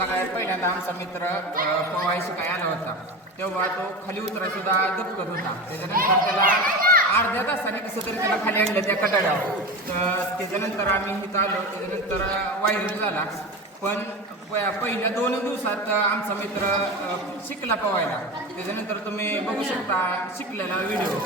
सगळ्यात पहिल्यांदा आमचा मित्र पोहायला शिकायला आला होता, तेव्हा तो खाली उतरायला सुद्धा दबकत होता. त्याच्यानंतर त्याला अर्ध्या तासाने कसं तरी त्याला खाली आणलं त्या कटाड्यावर. तर त्याच्यानंतर आम्ही इथं आलो. त्याच्यानंतर व्हायरल झाला. पण पहिल्या 2 दिवसात आमचा मित्र शिकला पोहायला. त्याच्यानंतर तुम्ही बघू शकता शिकलेला व्हिडिओ.